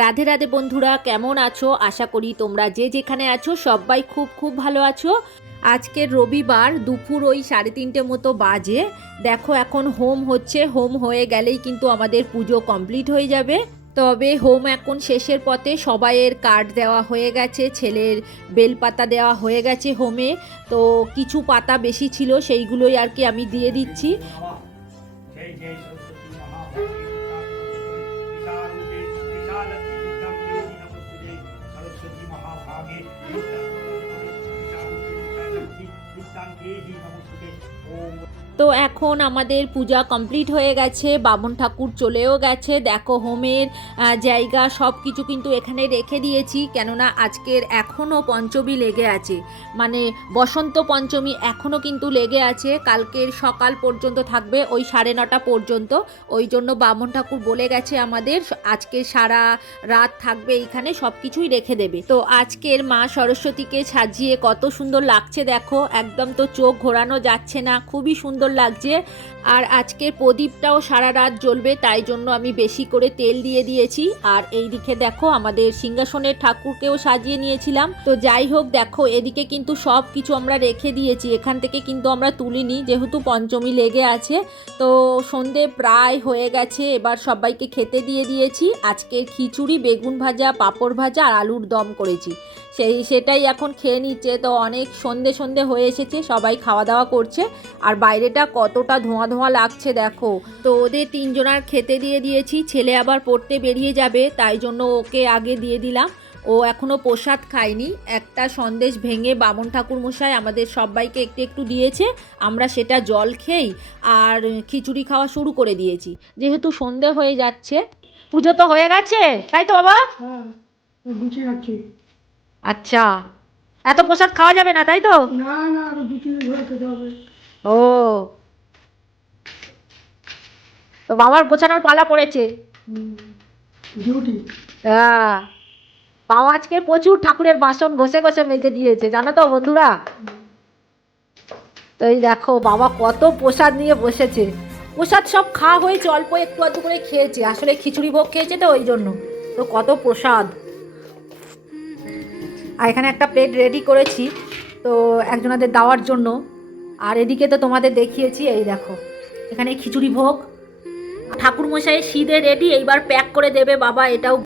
রাধে রাধে বন্ধুরা, কেমন আছো? আশা করি তোমরা যে যেখানে আছো সবাই খুব খুব ভালো আছো। আজকের রবিবার দুপুর ওই 3:30 মতো বাজে। দেখো এখন হোম হচ্ছে, হোম হয়ে গেলেই কিন্তু আমাদের পুজো কমপ্লিট হয়ে যাবে। তবে হোম এখন শেষের পথে, সবাইয়ের কার্ড দেওয়া হয়ে গেছে, ছেলের বেলপাতা দেওয়া হয়ে গেছে হোমে। তো কিছু পাতা বেশি ছিল, সেইগুলোই আর কি আমি দিয়ে দিচ্ছি। जय जय सरस्वती महाभागे विशारूपे विशालक्ष्मी विद्यां देवी नमस्तुते सरस्वती महाभागे विशारूपे विशालक्ष्मी विद्यां देवी नमस्तुते ओम। তো এখন আমাদের পূজা কমপ্লিট হয়ে গেছে, বামুন ঠাকুর চলেও গেছে। দেখো হোমের জায়গা সব কিছু কিন্তু এখানে রেখে দিয়েছি, কেননা আজকের এখনও পঞ্চমী লেগে আছে, মানে বসন্ত পঞ্চমী এখনও কিন্তু লেগে আছে। কালকের সকাল পর্যন্ত থাকবে, ওই 9:30 পর্যন্ত। ওই জন্য বামুন ঠাকুর বলে গেছে আমাদের আজকে সারা রাত থাকবে এইখানে, সব কিছুই রেখে দেবে। তো আজকের মা সরস্বতীকে সাজিয়ে কত সুন্দর লাগছে দেখো, একদম তো চোখ ঘোরানো যাচ্ছে না, খুবই সুন্দর লাগছে। আর আজকের প্রদীপটাও সারা রাত জ্বলবে, তাই জন্য আমি বেশি করে তেল দিয়ে দিয়েছি। আর এই দিকে দেখো আমাদের সিংহাসনের ঠাকুরকেও সাজিয়ে নিয়েছিলাম। তো যাই হোক, দেখো এদিকে কিন্তু সব কিছু আমরা রেখে দিয়েছি, এখান থেকে কিন্তু আমরা তুলিনি, যেহেতু পঞ্চমী লেগে আছে। তো সন্ধে প্রায় হয়ে গেছে, এবার সবাইকে খেতে দিয়ে দিয়েছি। আজকের খিচুড়ি, বেগুন ভাজা, পাঁপড় ভাজা আর আলুর দম করেছি, সেটাই এখন খেয়ে নিচ্ছে। তো অনেক সন্ধে সন্ধে হয়ে এসেছে, সবাই খাওয়া দাওয়া করছে। আর বাইরেটা কতটা ধোঁয়া ধোঁয়া লাগছে দেখো। তো ওদের 3জনার খেতে দিয়ে দিয়েছি, ছেলে আবার পড়তে বেরিয়ে যাবে, তাই জন্য ওকে আগে দিয়ে দিলাম। ও এখনও প্রসাদ খায়নি। একটা সন্দেশ ভেঙে বামুন ঠাকুর মশাই আমাদের সবাইকে একটু একটু দিয়েছে, আমরা সেটা জল খেয়েই আর খিচুড়ি খাওয়া শুরু করে দিয়েছি, যেহেতু সন্ধে হয়ে যাচ্ছে। পুজো তো হয়ে গেছে, তাই তো বাবা? হ্যাঁ, গুছিয়ে রাখছি। আচ্ছা, এত প্রসাদ খাওয়া যাবে না, তাই তো? না না, আরো 2-3 ঘরে খেতে হবে। ও, তো বাবার গোছানোর পালা পড়েছে। ডিউটি। হ্যাঁ, বাবা আজকে প্রচুর ঠাকুরের বাসন ঘষে ঘষে মেজে দিয়েছে, জানো তো বন্ধুরা। তো এই দেখো বাবা কত প্রসাদ নিয়ে বসেছে। প্রসাদ সব খাওয়া হয়েছে, অল্প একটু আধটু করে খেয়েছে, আসলে খিচুড়ি ভোগ খেয়েছে তো ওই জন্য। তো কত প্রসাদ। আর এখানে একটা প্লেট রেডি করেছি, তো একজনাদের দেওয়ার জন্য। আর এদিকে তো তোমাদের দেখিয়েছি, এই দেখো এখানে খিচুড়ি ভোগ। ঠাকুর মশাই সিদে রেডি, এইবার প্যাক করে দেবে বাবা, এটাও